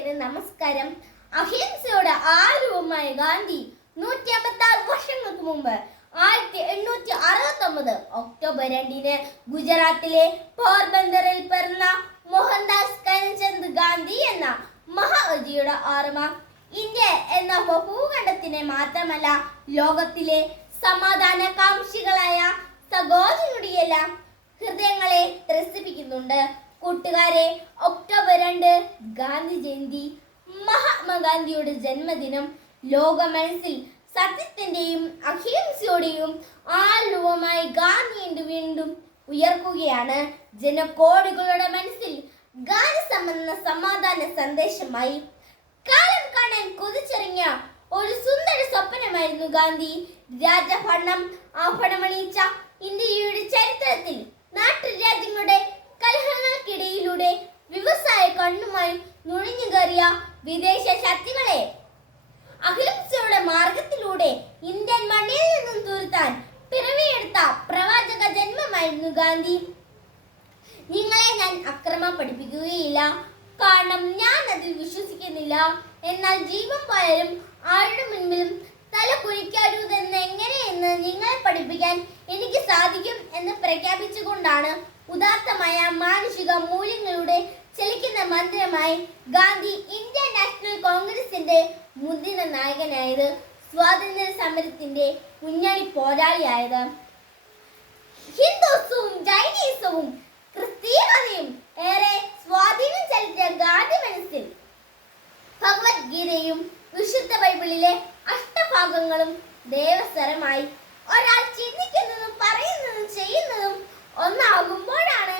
പ്രേക്ഷകന് നമസ്കാരം. അഹിംസയുടെ ആരൂപമായ ഗാന്ധി നൂറ്റി അമ്പത്തി ആറ് വർഷങ്ങൾക്ക് മുമ്പ് ആയിരത്തി എണ്ണൂറ്റി അറുപത്തി ഒമ്പത് ഒക്ടോബർ രണ്ടിന് ഗുജറാത്തിലെ പോർബന്ദറിൽ പിറന്ന മോഹൻദാസ് കരംചന്ദ് ഗാന്ധി എന്ന മഹാജിയുടെ ഓർമ്മ. ഇന്ത്യ എന്ന ഭൂഖണ്ഡത്തിനെ മാത്രമല്ല ലോകത്തിലെ സമാധാന കാംക്ഷികളായ സഹോദരിയുടെയെല്ലാം ഹൃദയങ്ങളെ ത്രസിപ്പിക്കുന്നുണ്ട്. കൂട്ടുകാരെ ഒക്ടോബർ രണ്ട് ഗാന്ധി ജയന്തി മഹാത്മാഗാന്ധിയുടെ ജന്മദിനം ലോക മനസ്സിൽ സത്യത്തിന്റെയും അഹിംസയുടെയും ആലുവമായി ഗാന്ധി വീണ്ടും ഉയർക്കുകയാണ്. ജനകോടികളുടെ മനസ്സിൽ ഗാന്ധി സംബന്ധ സമാധാന സന്ദേശമായി കാലം കാണാൻ കുതിച്ചെറിഞ്ഞ ഒരു സുന്ദര സ്വപ്നമായിരുന്നു ഗാന്ധി. രാജഭരണം ആഭരണമണിയിച്ച ഇന്ത്യയുടെ ചരിത്രത്തിൽ വിദേശ ശക്തികളെ അഹിംസയുടെ മാർഗത്തിലൂടെ ഇന്ത്യൻ മണ്ണിൽ നിന്നും തുരുത്താൻ പിറവിയെടുത്ത പ്രവാചക ജന്മമായിരുന്നു ഗാന്ധി. നിങ്ങളെ ഞാൻ അക്രമം പഠിപ്പിക്കുകയില്ല. കാരണം ഞാൻ അതിൽ വിശ്വസിക്കുന്നില്ല. എന്നാൽ ജീവൻ പോയാലും ആരുടെ മുൻപിലും തല കുനിക്കരുതെന്ന് എങ്ങനെയെന്ന് നിങ്ങളെ പഠിപ്പിക്കാൻ എനിക്ക് സാധിക്കും എന്ന് പ്രഖ്യാപിച്ചുകൊണ്ടാണ് ഉദാത്തമായ മാനുഷിക മൂല്യങ്ങളുടെ ചലിക്കുന്ന മന്ദിരമായി ഗാന്ധി ഇന്ത്യൻ നാഷണൽ കോൺഗ്രസിന്റെ മുതിർന്ന നായകനായത് സ്വാതന്ത്ര്യ സമരത്തിന്റെ മുന്നണി പോരാളിയായത്. ഹിന്ദുസും ജൈനീസവും ക്രിസ്തീയതയും ഏറെ സ്വാധീനം ചെലുത്തിയ ഗാന്ധി മനസ്സിൽ ഭഗവത്ഗീതയും വിശുദ്ധ ബൈബിളിലെ അഷ്ടഭാഗങ്ങളും ദേവസ്വരമായി ഒരാൾ ചിന്തിക്കുന്നതും പറയുന്നതും ചെയ്യുന്നതും ഒന്നാകുമ്പോഴാണ്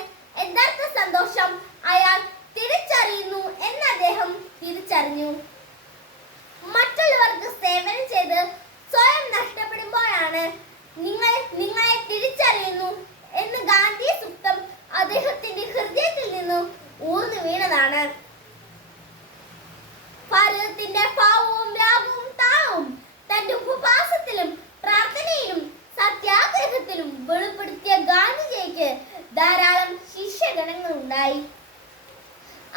വീണതാണ് ഭാരതത്തിന്റെ ഭാവവും രാഗവും താവും തന്റെ ഉപവാസത്തിലും പ്രാർത്ഥനയിലും സത്യാഗ്രഹത്തിലും വെളിപ്പെടുത്തിയ ഗാന്ധിജിക്ക് ധാരാളം ശിഷ്യഗണങ്ങൾ ഉണ്ടായി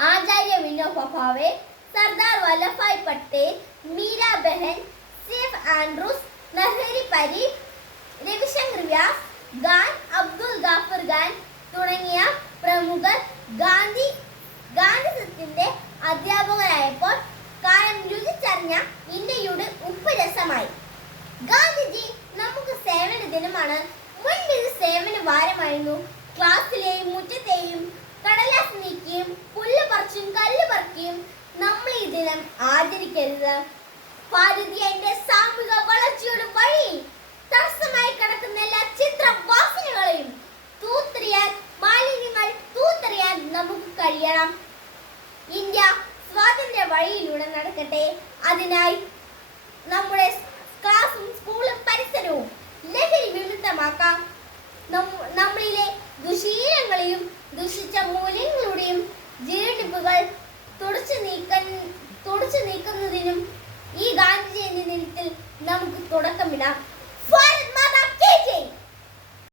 Acharya Vinoba Bhave Sardar Vallabhbhai Patel Meera Behn C F Andrews Narhari Parikh Ravishankar Vyas Khan Abdul Ghaffar Khan തുടങ്ങിയ പ്രമുഖർ ഗാന്ധി ഗാന്ധിസത്തിന്റെ അധ്യാപകരായപ്പോൾ കാലം രുചിച്ചറിഞ്ഞ ഇന്ത്യയുടെ ഉപ്പ് രസമായി. ഗാന്ധിജി നമുക്ക് സേവന ദിനമാണ്. മുൻപിൽ സേവന വാരമായിരുന്നു. ക്ലാസ്സിലെയും മുറ്റത്തെയും കടലാസ് നീക്കിയും പുല്ല് പറിച്ചും കല്ല് പറിക്കുകയും നമ്മൾ ഈ ദിനം ആചരിക്കരുത്. ഭാരതീയന്റെ സാമൂഹിക കഴിയണം. ഇന്ത്യ സ്വാതന്ത്ര്യ വഴിയിലൂടെ നടക്കട്ടെ. അതിനായി നമ്മുടെ ക്ലാസും സ്കൂളും പരിസരവും ലഹരി വിമുക്തമാക്കാം. നമ്മളിലെ ദുശീലങ്ങളെയും ദുഷിച്ച മൂല്യങ്ങളുടെയും ജീർണിപ്പുകൾ തുടച്ചു നീക്കാൻ തുടച്ചു നീക്കുന്നതിനും ഈ ഗാന്ധി ജയന്തി ദിനത്തിൽ നമുക്ക് തുടക്കമിടാം.